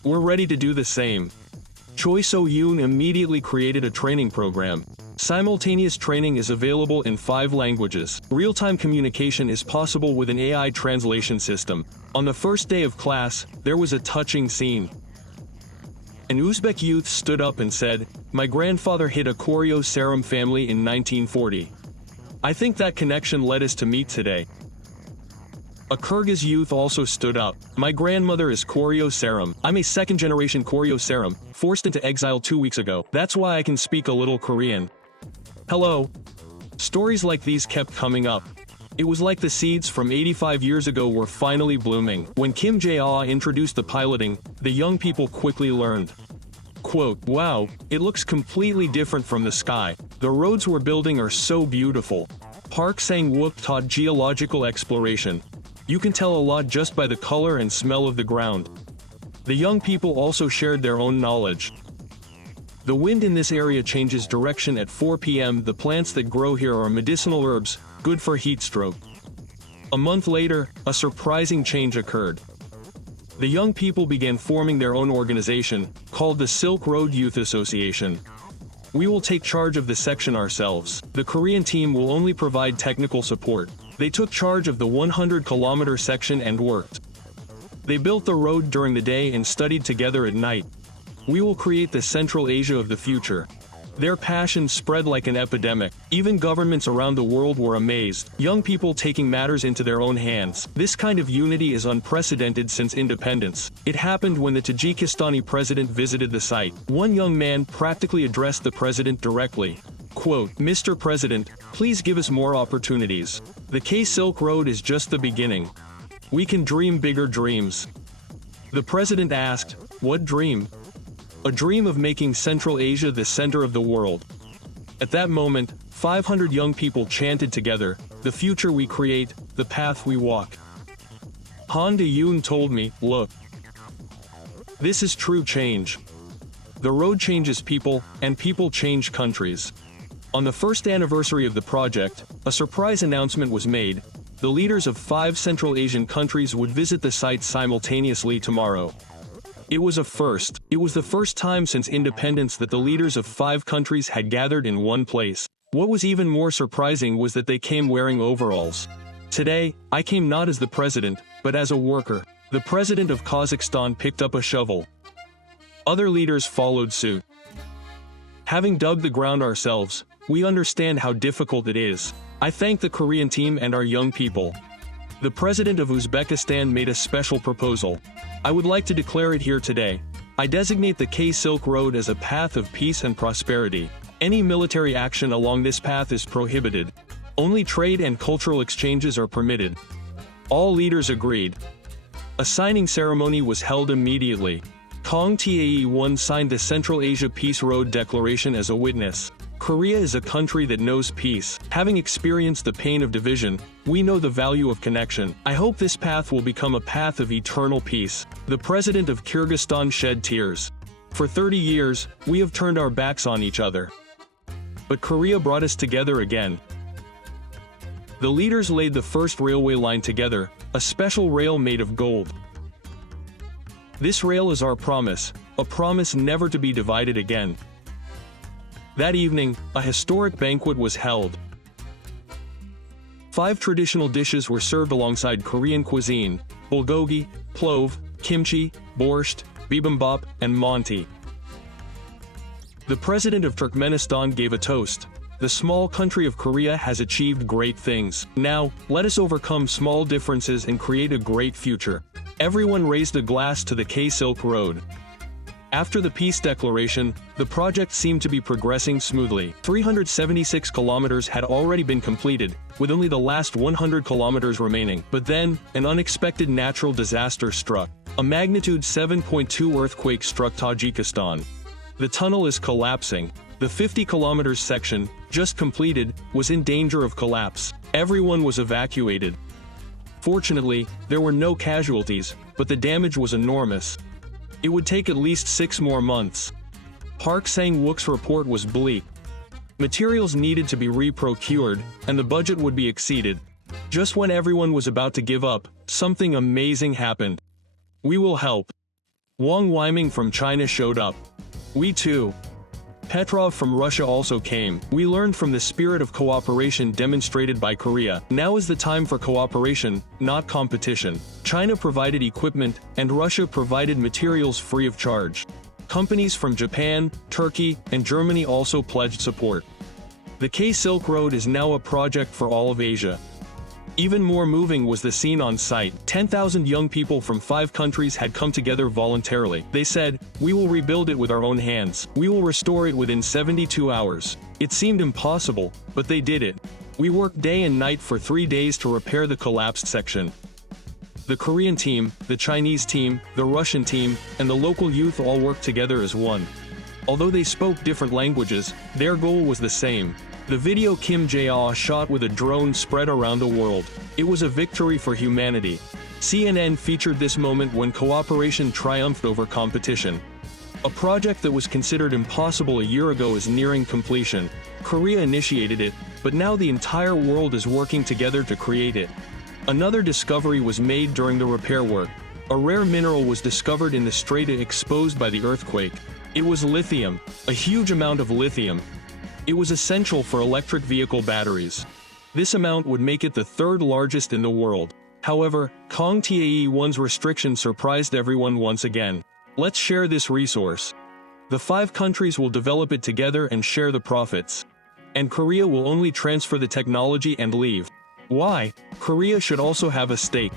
We're ready to do the same." Choi So-yoon immediately created a training program. Simultaneous training is available in 5 languages. Real-time communication is possible with an AI translation system. On the first day of class, there was a touching scene. An Uzbek youth stood up and said, "My grandfather hid a Koryo Saram family in 1940. I think that connection led us to meet today." A Kyrgyz youth also stood up. "My grandmother is Koryo Saram. I'm a second-generation Koryo Saram, forced into exile 2 weeks ago. That's why I can speak a little Korean." Hello. Stories like these kept coming up. It was like the seeds from 85 years ago were finally blooming. When Kim Jae-ah introduced the piloting, the young people quickly learned. Quote, "Wow, it looks completely different from the sky. The roads we're building are so beautiful." Park Sang-wook taught geological exploration. You can tell a lot just by the color and smell of the ground. The young people also shared their own knowledge. The wind in this area changes direction at 4 p.m. The plants that grow here are medicinal herbs, good for heat stroke. A month later, a surprising change occurred. The young people began forming their own organization, called the Silk Road Youth Association. "We will take charge of the section ourselves. The Korean team will only provide technical support." They took charge of the 100-kilometer section and worked. They built the road during the day and studied together at night. "We will create the Central Asia of the future." Their passion spread like an epidemic. Even governments around the world were amazed. Young people taking matters into their own hands. This kind of unity is unprecedented since independence. It happened when the Tajikistani president visited the site. One young man practically addressed the president directly. Quote, "Mr. President, please give us more opportunities. The K-Silk Road is just the beginning. We can dream bigger dreams." The president asked, "What dream?" "A dream of making Central Asia the center of the world." At that moment, 500 young people chanted together, "The future we create, the path we walk." Han De-yoon told me, "Look. This is true change. The road changes people, and people change countries." On the first anniversary of the project, a surprise announcement was made. The leaders of 5 Central Asian countries would visit the site simultaneously tomorrow. It was a first. It was the first time since independence that the leaders of 5 countries had gathered in one place. What was even more surprising was that they came wearing overalls. Today, I came not as the president, but as a worker. The president of Kazakhstan picked up a shovel. Other leaders followed suit. Having dug the ground ourselves, we understand how difficult it is. I thank the Korean team and our young people. The president of Uzbekistan made a special proposal. I would like to declare it here today. I designate the K-Silk Road as a path of peace and prosperity. Any military action along this path is prohibited. Only trade and cultural exchanges are permitted. All leaders agreed. A signing ceremony was held immediately. Kong Tae-won signed the Central Asia Peace Road Declaration as a witness. Korea is a country that knows peace. Having experienced the pain of division, we know the value of connection. I hope this path will become a path of eternal peace. The president of Kyrgyzstan shed tears. For 30 years, we have turned our backs on each other. But Korea brought us together again. The leaders laid the first railway line together, a special rail made of gold. This rail is our promise, a promise never to be divided again. That evening, a historic banquet was held. 5 traditional dishes were served alongside Korean cuisine: bulgogi, plov, kimchi, borscht, bibimbap, and manti. The president of Turkmenistan gave a toast. The small country of Korea has achieved great things. Now, let us overcome small differences and create a great future. Everyone raised a glass to the K-Silk Road. After the peace declaration, the project seemed to be progressing smoothly. 376 kilometers had already been completed, with only the last 100 kilometers remaining. But then, an unexpected natural disaster struck. A magnitude 7.2 earthquake struck Tajikistan. The tunnel is collapsing. The 50 kilometers section, just completed, was in danger of collapse. Everyone was evacuated. Fortunately, there were no casualties, but the damage was enormous. It would take at least 6 more months. Park Sang-wook's report was bleak. Materials needed to be re-procured, and the budget would be exceeded. Just when everyone was about to give up, something amazing happened. We will help. Wang Weiming from China showed up. We too. Petrov from Russia also came. We learned from the spirit of cooperation demonstrated by Korea. Now is the time for cooperation, not competition. China provided equipment, and Russia provided materials free of charge. Companies from Japan, Turkey, and Germany also pledged support. The K-Silk Road is now a project for all of Asia. Even more moving was the scene on site. 10,000 young people from 5 countries had come together voluntarily. They said, "We will rebuild it with our own hands. We will restore it within 72 hours. It seemed impossible, but they did it. We worked day and night for 3 days to repair the collapsed section." The Korean team, the Chinese team, the Russian team, and the local youth all worked together as one. Although they spoke different languages, their goal was the same. The video Kim Jae-ah shot with a drone spread around the world. It was a victory for humanity. CNN featured this moment when cooperation triumphed over competition. A project that was considered impossible a year ago is nearing completion. Korea initiated it, but now the entire world is working together to create it. Another discovery was made during the repair work. A rare mineral was discovered in the strait exposed by the earthquake. It was lithium, a huge amount of lithium. It was essential for electric vehicle batteries. This amount would make it the 3rd largest in the world. However, Kong Tae-1's restriction surprised everyone once again. Let's share this resource. The 5 countries will develop it together and share the profits. And Korea will only transfer the technology and leave. Why? Korea should also have a stake.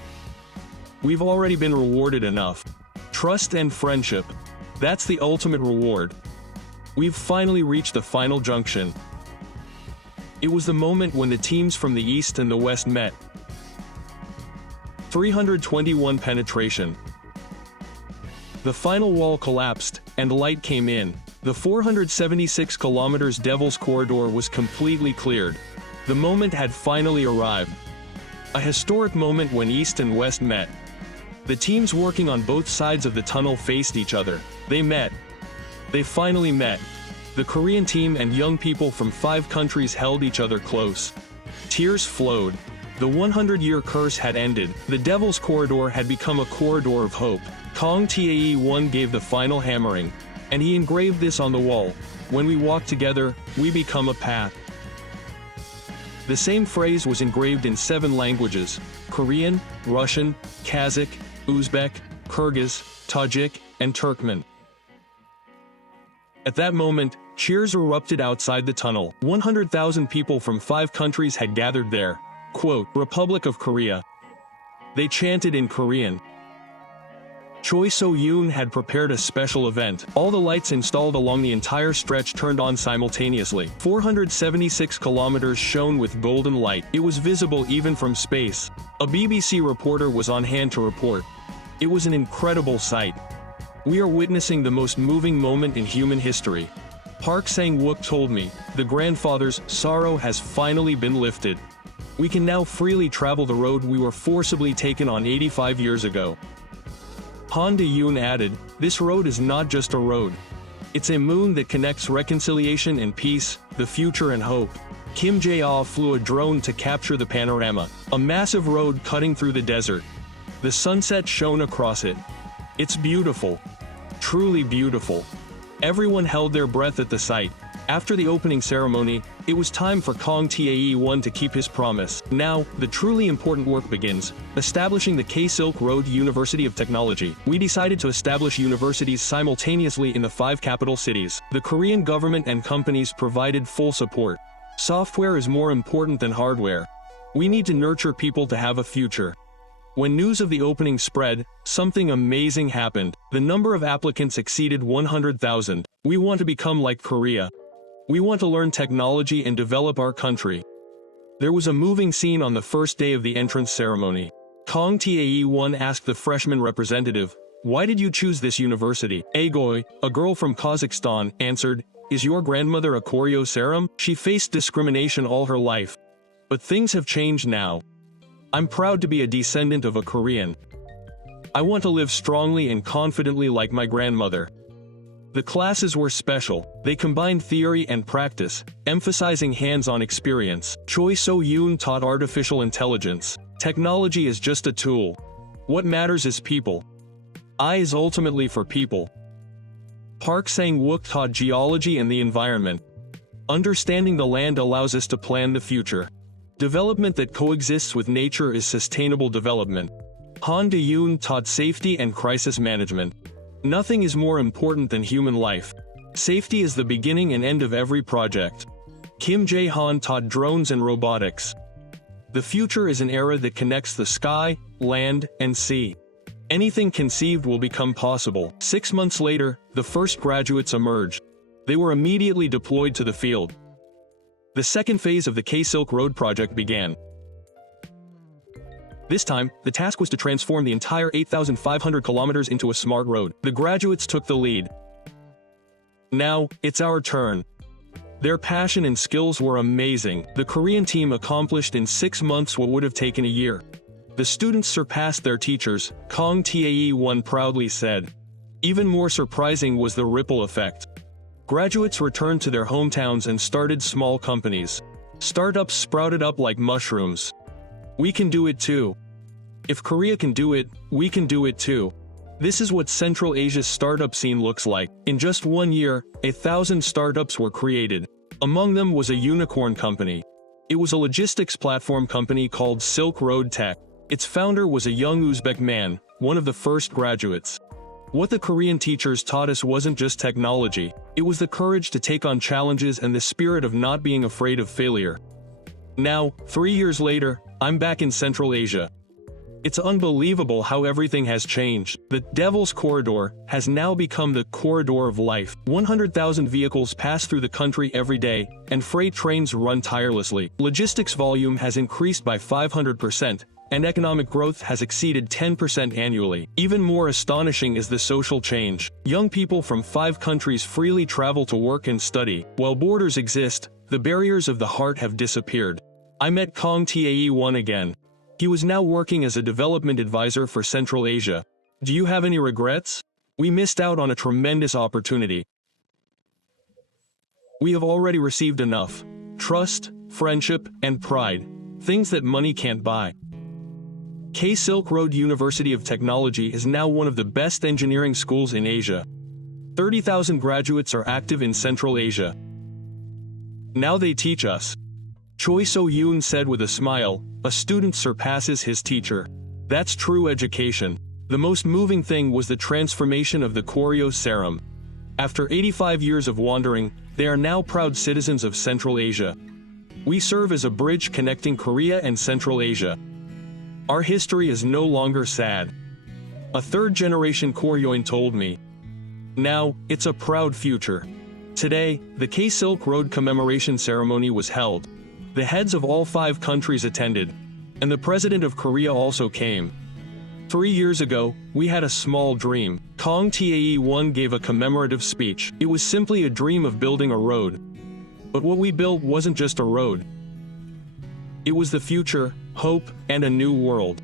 We've already been rewarded enough. Trust and friendship. That's the ultimate reward. We've finally reached the final junction. It was the moment when the teams from the East and the West met. 321 penetration. The final wall collapsed, and light came in. The 476 kilometers Devil's Corridor was completely cleared. The moment had finally arrived. A historic moment when East and West met. The teams working on both sides of the tunnel faced each other. They met. They finally met. The Korean team and young people from 5 countries held each other close. Tears flowed. The 100-year curse had ended. The Devil's Corridor had become a corridor of hope. Kong Tae-1 gave the final hammering, and he engraved this on the wall. When we walk together, we become a path. The same phrase was engraved in 7 languages: Korean, Russian, Kazakh, Uzbek, Kyrgyz, Tajik, and Turkmen. At that moment, cheers erupted outside the tunnel. 100,000 people from 5 countries had gathered there. Quote, Republic of Korea. They chanted in Korean. Choi So-yoon had prepared a special event. All the lights installed along the entire stretch turned on simultaneously. 476 kilometers shone with golden light. It was visible even from space. A BBC reporter was on hand to report. It was an incredible sight. We are witnessing the most moving moment in human history. Park Sang-wook told me, the grandfather's sorrow has finally been lifted. We can now freely travel the road we were forcibly taken on 85 years ago. Han De-yoon added, this road is not just a road. It's a moon that connects reconciliation and peace, the future and hope. Kim Jae-ah flew a drone to capture the panorama. A massive road cutting through the desert. The sunset shone across it. It's beautiful. Truly beautiful. Everyone held their breath at the sight. After the opening ceremony, It was time for Kong Tae-won to keep his promise. Now, the truly important work begins, establishing the K-Silk Road University of Technology. We decided to establish universities simultaneously in the 5 capital cities. The Korean government and companies provided full support. Software is more important than hardware. We need to nurture people to have a future. When news of the opening spread, something amazing happened. The number of applicants exceeded 100,000. We want to become like Korea. We want to learn technology and develop our country. There was a moving scene on the first day of the entrance ceremony. Kong Tae-won asked the freshman representative, "Why did you choose this university?" Agoy, a girl from Kazakhstan, answered, "Is your grandmother a Koryo serum?" She faced discrimination all her life. But things have changed now. I'm proud to be a descendant of a Korean. I want to live strongly and confidently like my grandmother. The classes were special. They combined theory and practice, emphasizing hands-on experience. Choi So-yoon taught artificial intelligence. Technology is just a tool. What matters is people. I is ultimately for people. Park Sang-wook taught geology and the environment. Understanding the land allows us to plan the future. Development that coexists with nature is sustainable development. Han De-yoon taught safety and crisis management. Nothing is more important than human life. Safety is the beginning and end of every project. Kim Jae-han taught drones and robotics. The future is an era that connects the sky, land, and sea. Anything conceived will become possible. 6 months later, the first graduates emerged. They were immediately deployed to the field. The second phase of the K-Silk Road project began. This time, the task was to transform the entire 8,500 kilometers into a smart road. The graduates took the lead. Now, it's our turn. Their passion and skills were amazing. The Korean team accomplished in 6 months what would have taken a year. The students surpassed their teachers, Kong Tae-won proudly said. Even more surprising was the ripple effect. Graduates returned to their hometowns and started small companies. Startups sprouted up like mushrooms. We can do it too. If Korea can do it, we can do it too. This is what Central Asia's startup scene looks like. In just 1 year, 1,000 startups were created. Among them was a unicorn company. It was a logistics platform company called Silk Road Tech. Its founder was a young Uzbek man, one of the first graduates. What the Korean teachers taught us wasn't just technology, it was the courage to take on challenges and the spirit of not being afraid of failure. Now, 3 years later, I'm back in Central Asia. It's unbelievable how everything has changed. The Devil's Corridor has now become the corridor of life. 100,000 vehicles pass through the country every day, and freight trains run tirelessly. Logistics volume has increased by 500%, and economic growth has exceeded 10% annually. Even more astonishing is the social change. Young people from 5 countries freely travel to work and study. While borders exist, the barriers of the heart have disappeared. I met Kong Tae-won again. He was now working as a development advisor for Central Asia. Do you have any regrets? We missed out on a tremendous opportunity. We have already received enough. Trust, friendship, and pride. Things that money can't buy. K-Silk Road University of Technology is now one of the best engineering schools in Asia. 30,000 graduates are active in Central Asia. Now they teach us. Choi So-yoon said with a smile, a student surpasses his teacher. That's true education. The most moving thing was the transformation of the Koryo serum. After 85 years of wandering, they are now proud citizens of Central Asia. We serve as a bridge connecting Korea and Central Asia. Our history is no longer sad. A third-generation Koryoin told me. Now, it's a proud future. Today, the K-Silk Road commemoration ceremony was held. The heads of all 5 countries attended, and the President of Korea also came. 3 years ago, we had a small dream. Kong Tae-won gave a commemorative speech. It was simply a dream of building a road. But what we built wasn't just a road. It was the future, hope, and a new world.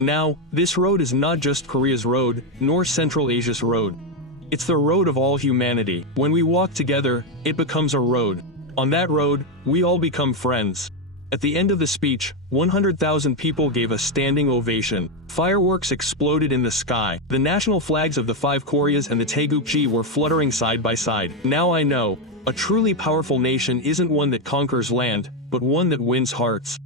Now, this road is not just Korea's road, nor Central Asia's road. It's the road of all humanity. When we walk together, it becomes a road. On that road, we all become friends. At the end of the speech, 100,000 people gave a standing ovation. Fireworks exploded in the sky. The national flags of the 5 Koreas and the Taegukji were fluttering side by side. Now I know, A truly powerful nation isn't one that conquers land, but one that wins hearts.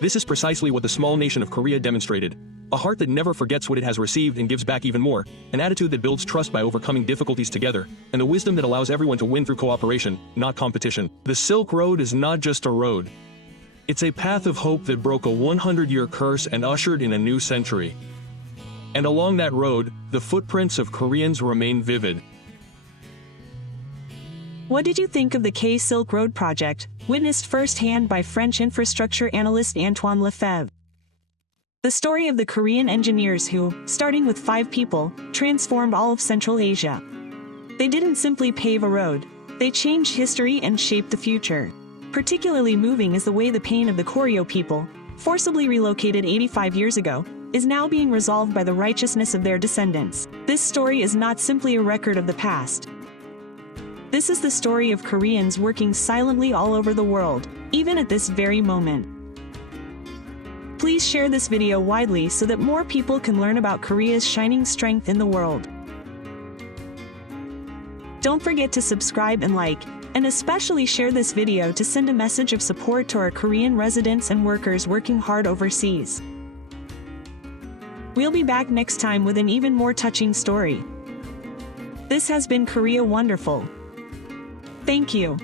This is precisely what the small nation of Korea demonstrated. A heart that never forgets what it has received and gives back even more, an attitude that builds trust by overcoming difficulties together, and the wisdom that allows everyone to win through cooperation, not competition. The Silk Road is not just a road. It's a path of hope that broke a 100-year curse and ushered in a new century. And along that road, the footprints of Koreans remain vivid. What did you think of the K-Silk Road project, witnessed firsthand by French infrastructure analyst Antoine Lefebvre? The story of the Korean engineers who, starting with 5 people, transformed all of Central Asia. They didn't simply pave a road, they changed history and shaped the future. Particularly moving is the way the pain of the Koryo people, forcibly relocated 85 years ago, is now being resolved by the righteousness of their descendants. This story is not simply a record of the past. This is the story of Koreans working silently all over the world, even at this very moment. Please share this video widely so that more people can learn about Korea's shining strength in the world. Don't forget to subscribe and like, and especially share this video to send a message of support to our Korean residents and workers working hard overseas. We'll be back next time with an even more touching story. This has been Korea Wonderful. Thank you.